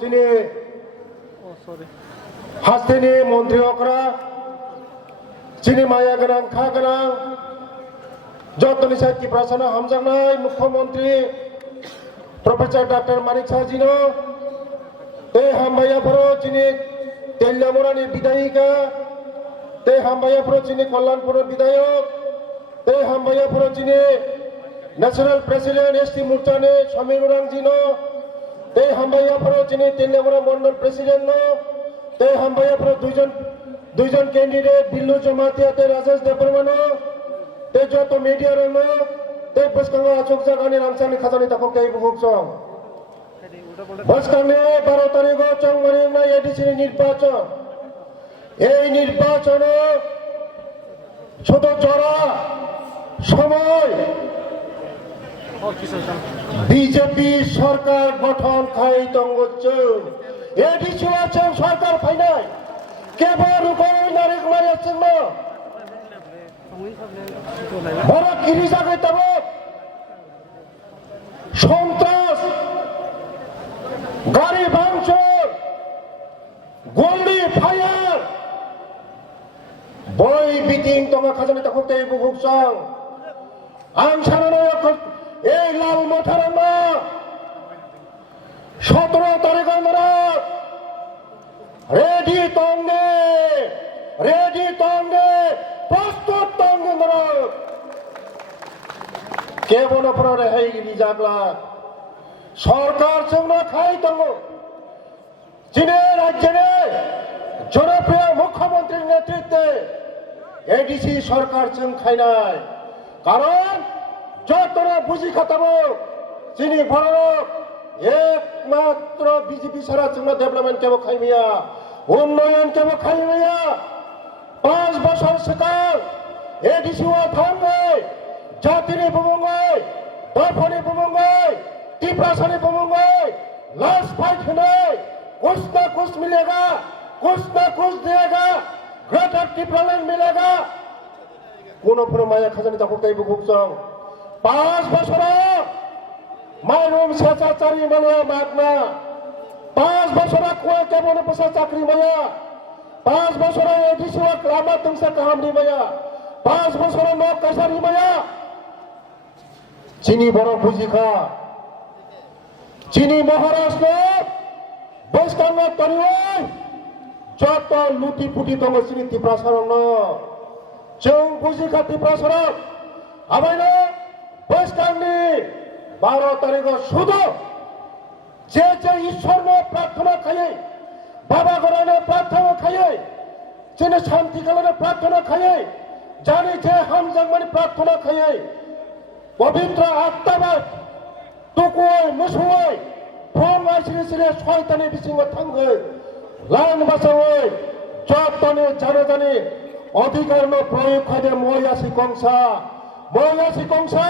যিনি হাস্তিনি মন্ত্রী অকরা যিনি মায়া গোनां खा गोनां যতনি সাহিত্য প্রাসনা হামজানায় মুখ্যমন্ত্রী প্রফেসর ডক্টর মানিক সাহাজিনো ते हामबायाफोरो যিনি तेलियामुरानि बिधायिका ते हामबायाफोरो যিনি कल्याणपुर विधायक ते हामबायाफोरो যিনি ন্যাশনাল প্রেসিডেন্ট एसटी मोर्चानि समीर उरांजिनो ते हामबायाफोरो যিনি तेलियामुरा मंडल प्रेसिडेंट ते हामबायाफोरो दुइजन कैंडिडेट बिल्लु जमातिया ते राजेश देबबर्मानो ते जत मीडिया रनो ते बसकांगा आचक जागानि रांसानि खाजानि ताखौ कै बुगुकसं बसकांने 12 तारिख चंगमारिंना एडिसिनि निर्वाचन এই নির্বাচনে শুধু জরা সময় বিজেপি সরকার গঠন খাইতঙ্গচং এডিসি আছে সরকার ফাইনাই কেবল উপায় নারীক মারিয়াছেন না বড় কিরিজা গইতাব সন্ত্রাস গাড়ি ভাঙচুর গুলি ফায়ার বই বিটিং তোমা খাজানি তখন তেই বুকুকসং আং সারানো এই লাল মাথারামা 17 তারিখ আমরা রেডি তঙ্গে প্রস্তুত তঙ্গে আমরা কেবল পরে হেই জাগলা সরকার সঙ্গে খাই তঙ্গ যিনি রাজ্যের জনপ্রিয় মুখ্যমন্ত্রীর নেতৃত্বে এডিসি সরকার সঙ্গে খাই নাই কারণ যতটা বুঝি খাতাব যিনি ভারত একমাত্র বিজেপি সারা সঙ্গে ডেভেলপমেন্ট কেবল খাই মিয়া উন্নয়ন কেবল খাই মিয়া 5 বছর সকাল এডিসি ও থামবে জাতিনি বুমঙ্গই দফনি বুমঙ্গই টিপ্রাসানি बुमंगई लाश फाइट है कुछ ना कुछ मिलेगा कुछ ना कुछ देगा ग्रेटर टिप्रालैंड मिलेगा कोनो माया खाजानी तक कई बुकसं 5 बছর मायरूम स्वेच्छाचारी माया मागना 5 বছর कोई केबल पैसा चाकरी माया 5 বছর एडिसी लामा तुमसे कामनी माया 5 বছর नौ कैसारी माया चीनी बड़ो बुझिखा चीनी महाराष्ट्र बसकांगा तरिवै जत लुटी पुटी दङ सिनि तिप्रासरन जों बुजिखा तिप्रासरन आबायनो बसकांनि 12 तारिख शुद्ध जे ईश्वरनो प्रार्थना खायै बाबा गरानो प्रार्थना खायै जिनि शांति गलानो प्रार्थना खायै जानि जे हामजांमानि प्रार्थना खायै पवित्र आत्माबाद तुकुय मुसुय फम आइसिनि सिरे शयतानि बिसिङाव थांगै लान बासावै जतनि जाने अधिकारनो प्रयोग खायदे मयासि कंसा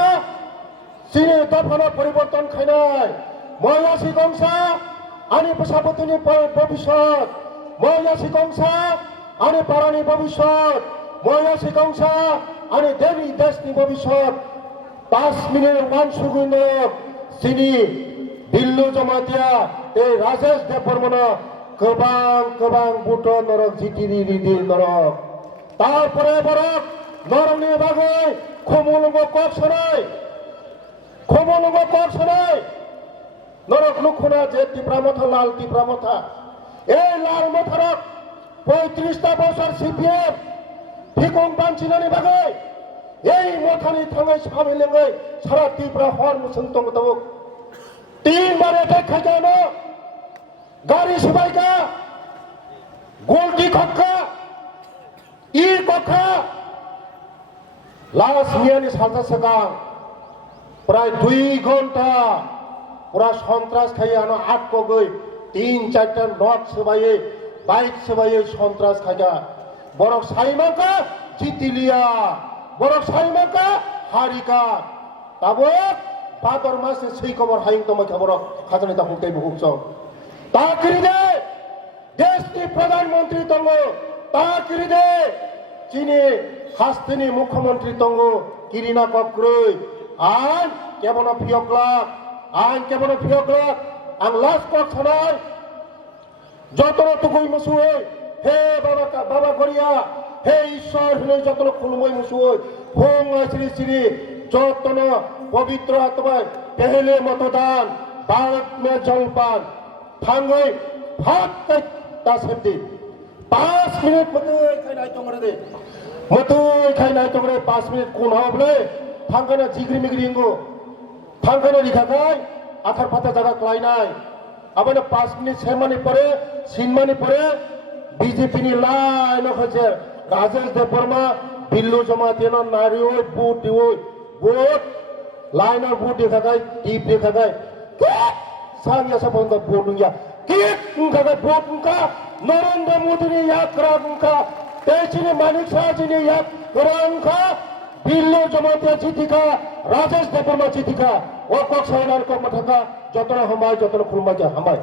सिनि दफानो परिवर्तन खायनाय मयासि कंसा आनि पसापतिनि भबिष्यत मयासि कंसा आनि पारानि भबिष्यत मयासि कंसा आनि देवी देशनि भबिष्यत 5 मिनिट वन सुगुनो सिनि बिल्लु जमातिया ए राजेश देबबर्मानो गोबां बुट नरक जिटिरि रिदि नरक तारपरे बरक नरकनि बागै खमलुंग कक सनाय नरक लुखना जे टिप्रामथा लाल टिप्रामथा ए लाल मथारक 35টা বছর সিপিএম ঠিকং বানচিনাनि बागै এই মথানি থাঙ্গাই সামিলেঙ্গै সারা ত্রিপুরা হর মুসন্তং তবক 3 बार अटैक खाइजानो गाड़ी सबाइका गोल्टी खक्का इ कखा लास मियानि सालसा सका प्राय 2 घंटा पूरा सन्त्रास खाइयानो 8 को गई 3-4टा नट सबाइयै बाइक सबाइयै सन्त्रास खाइजा बरक साइमाका जितिलिया बरक साइमाका हारिका ताबक भादर मासे सै खबर हाइं तम खबर खाजानि ताखौ कै बुकसं ताकिरिदे देशनि प्रधानमंत्री तंगो ताकिरिदे चीनी हास्तिनि मुख्यमंत्री तंगो किरिना कक्रै आन केबन फियकला आं लास्ट कक सनाय যতটুকুই মুসুই হে বাবা করিয়া হে ঈশ্বর হলে যতন খুলমই মুসুই হোম শ্রী শ্রী যতন পবিত্র আত্মা পেহলে मतदान भारत में जलपान थांगई भात ता सेमती 5 मिनट मतुई खाइनाय तंगरे दे मतुई खाइनाय तंगरे 5 मिनट कोन हाबले थांगना जिग्रि मिग्रिंगो थांगना रिखाखाय आथार फाथा जागा क्लाइनाय आबानो 5 मिनट सेमानि परे सिनमानि परे बीजेपी नि लाइन खजे राजेश देवबर्मा बिल्लू जमातिनो नारियो बुट दिवो बुट लाइन और बुट दिखाखाय टीप दिखाखाय sang ya sa bangga bodoh ya kit उनका वोट उनका नरेंद्र मोदी ने याद करा उनका तेजी ने मानिक शाह जी ने याद करा उनका बिल्लो जमातिया जीती का राजेश देवबर्मा जीती का वो कॉक्स हाइनर को मठका जतन हमारे जतन खुलमा जा हमारे